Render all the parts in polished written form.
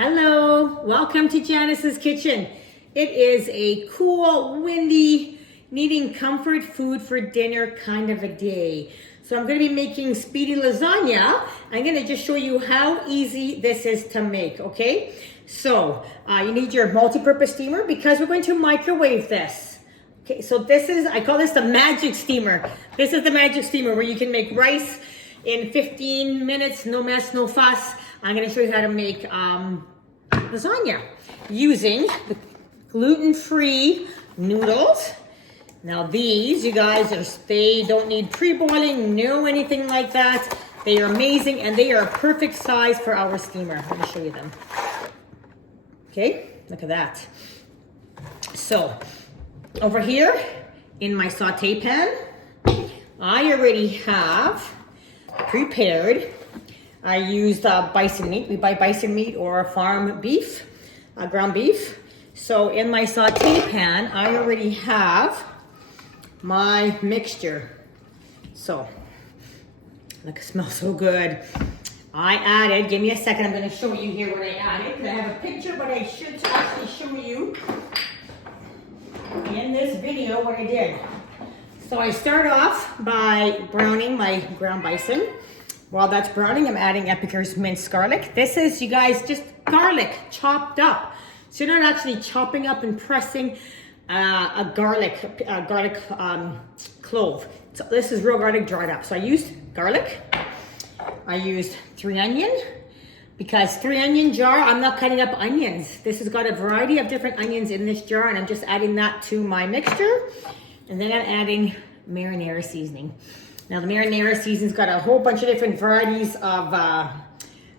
Hello, welcome to Janice's Kitchen. It is a cool, windy, needing comfort food for dinner kind of a day. So I'm going to be making speedy lasagna. I'm going to just show you how easy this is to make, okay? So you need your multi-purpose steamer because we're going to microwave this. Okay, so this is, I call this the magic steamer. This is the magic steamer where you can make rice in 15 minutes, no mess, no fuss. I'm going to show you how to make lasagna using the gluten-free noodles. Now these, you guys, they don't need pre-boiling, no anything like that. They are amazing and they are a perfect size for our steamer. Let me show you them. Okay, look at that. So over here in my saute pan, I already have prepared. I used bison meat. We buy bison meat or farm beef, ground beef. So in my saute pan, I already have my mixture. So, look, it smells so good. I added, give me a second, I'm gonna show you here what I added. I have a picture, but I should actually show you in this video what I did. So I start off by browning my ground bison. While that's browning, I'm adding Epicur's minced garlic. This is, you guys, just garlic chopped up. So you're not actually chopping up and pressing a garlic clove. So this is real garlic dried up. So I used garlic. I used 3 onion because 3 onion jar, I'm not cutting up onions. This has got a variety of different onions in this jar and I'm just adding that to my mixture. And then I'm adding marinara seasoning. Now the marinara seasoning's got a whole bunch of different varieties of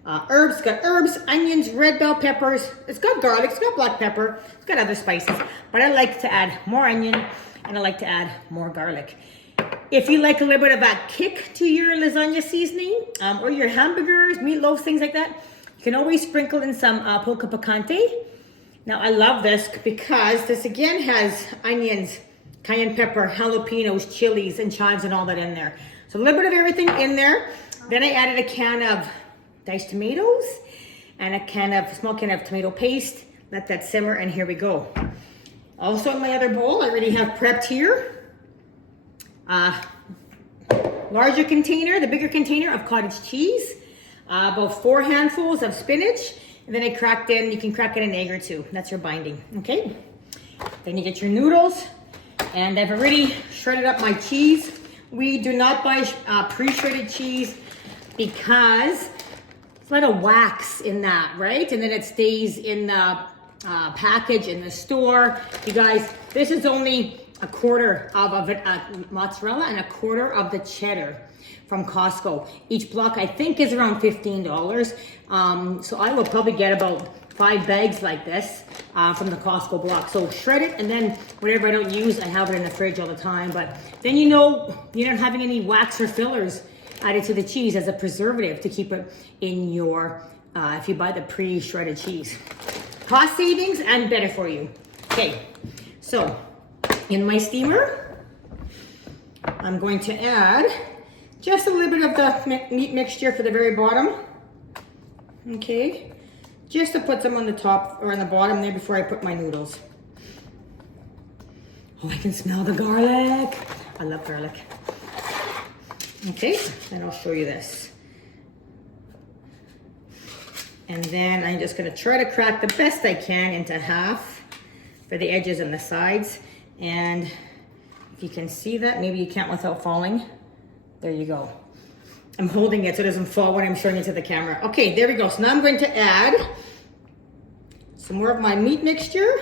herbs. It's got herbs, onions, red bell peppers. It's got garlic, it's got black pepper, it's got other spices. But I like to add more onion and I like to add more garlic. If you like a little bit of a kick to your lasagna seasoning or your hamburgers, meatloaf, things like that, you can always sprinkle in some polka picante. Now I love this because this again has onions, cayenne pepper, jalapenos, chilies, and chives and all that in there. So a little bit of everything in there. Then I added a can of diced tomatoes and a small can of tomato paste. Let that simmer and here we go. Also in my other bowl, I already have prepped here larger container, the bigger container of cottage cheese, about 4 handfuls of spinach, and then I cracked in, you can crack in an egg or 2. That's your binding, okay? Then you get your noodles. And I've already shredded up my cheese. We do not buy pre-shredded cheese because it's a lot of wax in that, right? And then it stays in the package in the store. You guys, this is only a quarter of mozzarella and a quarter of the cheddar from Costco. Each block I think is around $15. So I will probably get about 5 bags like this from the Costco block. So shred it and then whatever I don't use, I have it in the fridge all the time. But then you know you're not having any wax or fillers added to the cheese as a preservative to keep it in your, if you buy the pre-shredded cheese. Cost savings and better for you. Okay, so in my steamer, I'm going to add just a little bit of the meat mixture for the very bottom. Okay. Just to put some on the top or on the bottom there before I put my noodles. Oh, I can smell the garlic. I love garlic. Okay, then I'll show you this. And then I'm just gonna try to crack the best I can into half for the edges and the sides. And if you can see that, maybe you can't without falling. There you go. I'm holding it so it doesn't fall when I'm showing it to the camera. Okay, there we go. So now I'm going to add some more of my meat mixture.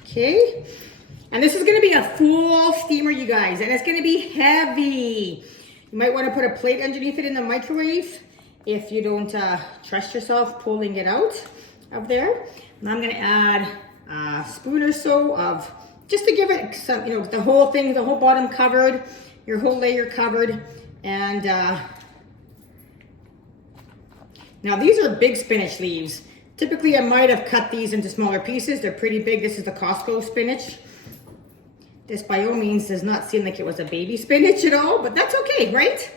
Okay. And this is going to be a full steamer, you guys. And it's going to be heavy. You might want to put a plate underneath it in the microwave if you don't trust yourself pulling it out of there. And I'm going to add a spoon or so of, just to give it some, you know, the whole thing, the whole bottom covered, your whole layer covered. And now these are big spinach leaves. Typically I might have cut these into smaller pieces. They're pretty big. This is the Costco spinach. This by all means does not seem like it was a baby spinach at all, but that's okay, right?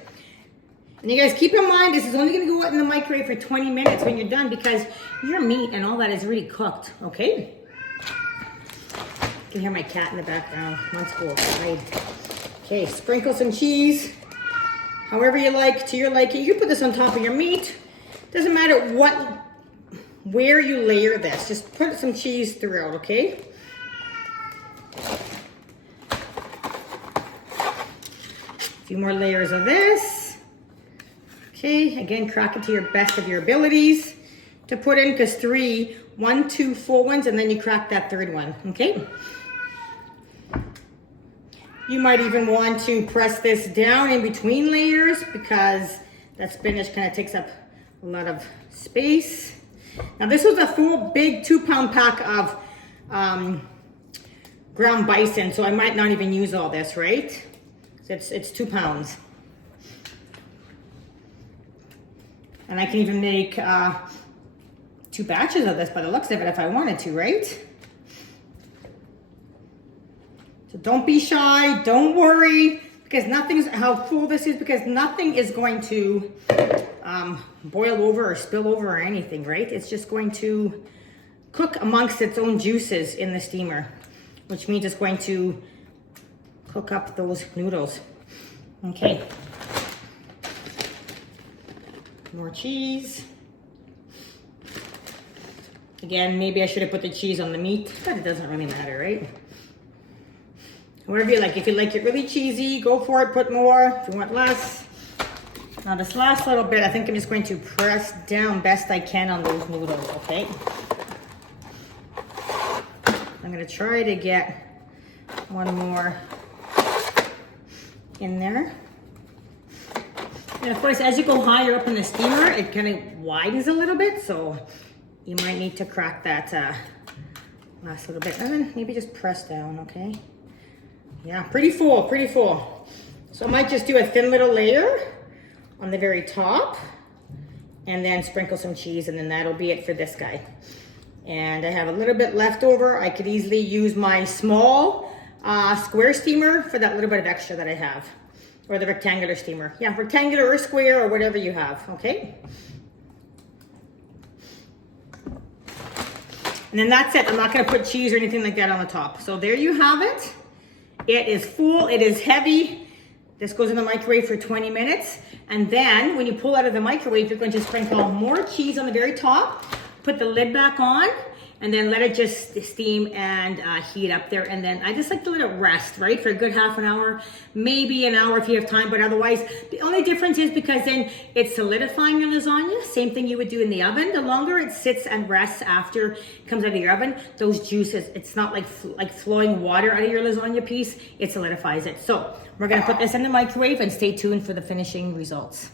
And you guys keep in mind, this is only gonna go in the microwave for 20 minutes when you're done because your meat and all that is really cooked, okay? You can hear my cat in the background. Wants to go outside. Okay, sprinkle some cheese. However you like, to your liking. You can put this on top of your meat. Doesn't matter where you layer this. Just put some cheese throughout, okay? A few more layers of this. Okay, again, crack it to your best of your abilities to put in, because 1, 2 full ones, and then you crack that third one, okay? You might even want to press this down in between layers because that spinach kind of takes up a lot of space. Now this was a full big 2-pound pack of ground bison, so I might not even use all this, right? It's 2 pounds. And I can even make 2 batches of this by the looks of it if I wanted to, right? So don't be shy, don't worry, because how full this is, because nothing is going to boil over or spill over or anything, right? It's just going to cook amongst its own juices in the steamer, which means it's going to cook up those noodles. Okay. More cheese. Again, maybe I should have put the cheese on the meat, but it doesn't really matter, right? Whatever you like. If you like it really cheesy, go for it, put more. If you want less. Now this last little bit, I think I'm just going to press down best I can on those noodles, okay? I'm gonna try to get one more in there. And of course, as you go higher up in the steamer, it kind of widens a little bit, so you might need to crack that last little bit. And then maybe just press down, okay? Yeah, pretty full, pretty full. So I might just do a thin little layer on the very top and then sprinkle some cheese, and then that'll be it for this guy. And I have a little bit left over. I could easily use my small square steamer for that little bit of extra that I have. Or the rectangular steamer. Yeah, rectangular or square or whatever you have, okay? And then that's it. I'm not gonna put cheese or anything like that on the top. So there you have it. It is full, it is heavy. This goes in the microwave for 20 minutes. And then when you pull out of the microwave, you're going to sprinkle more cheese on the very top, put the lid back on, and then let it just steam and heat up there. And then I just like to let it rest, right? For a good half an hour, maybe an hour if you have time, but otherwise, the only difference is because then it's solidifying your lasagna, same thing you would do in the oven. The longer it sits and rests after it comes out of your oven, those juices, it's not like flowing water out of your lasagna piece, it solidifies it. So we're gonna put this in the microwave and stay tuned for the finishing results.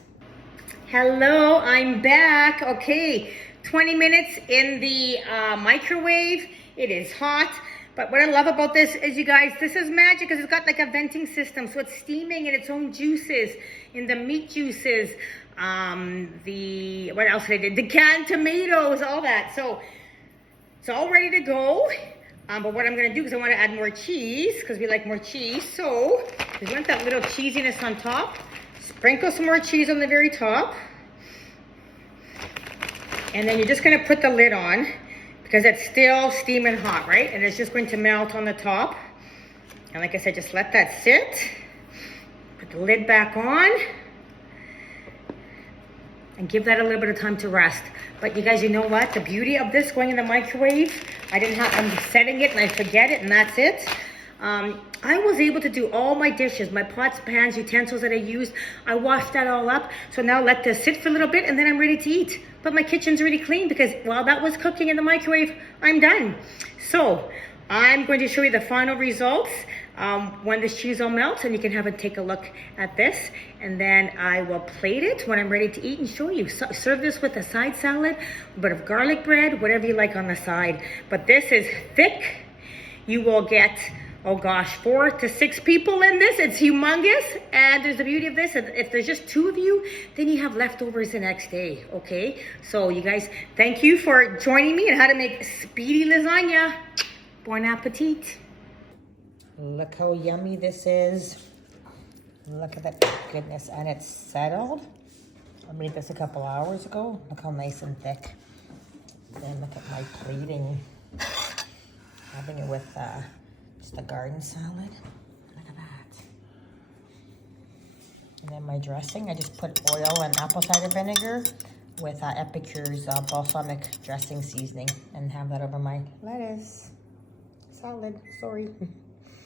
Hello, I'm back. Okay. 20 minutes in the microwave. It is hot, but what I love about this is, you guys, this is magic because it's got like a venting system, so it's steaming in its own juices, in the meat juices, what else did I do? The canned tomatoes, all that. So it's all ready to go. But what I'm gonna do is I want to add more cheese because we like more cheese. So we want that little cheesiness on top. Sprinkle some more cheese on the very top. And then you're just gonna put the lid on because it's still steaming hot, right? And it's just going to melt on the top. And like I said, just let that sit. Put the lid back on. And give that a little bit of time to rest. But you guys, you know what? The beauty of this going in the microwave, I'm setting it and I forget it and that's it. I was able to do all my dishes, my pots, pans, utensils that I used. I washed that all up. So now let this sit for a little bit and then I'm ready to eat. But my kitchen's really clean because while that was cooking in the microwave, I'm done. So I'm going to show you the final results when this cheese all melts, and you can take a look at this. And then I will plate it when I'm ready to eat and show you. So, serve this with a side salad, a bit of garlic bread, whatever you like on the side. But this is thick. You will get, oh gosh, 4 to 6 people in this. It's humongous. And there's the beauty of this. If there's just 2 of you, then you have leftovers the next day, okay? So you guys, thank you for joining me on how to make speedy lasagna. Bon appetit. Look how yummy this is. Look at that goodness. And it's settled. I made this a couple hours ago. Look how nice and thick. Then look at my plating. Having it with just a garden salad. Look at that. And then my dressing, I just put oil and apple cider vinegar with Epicure's balsamic dressing seasoning and have that over my lettuce. Salad, sorry.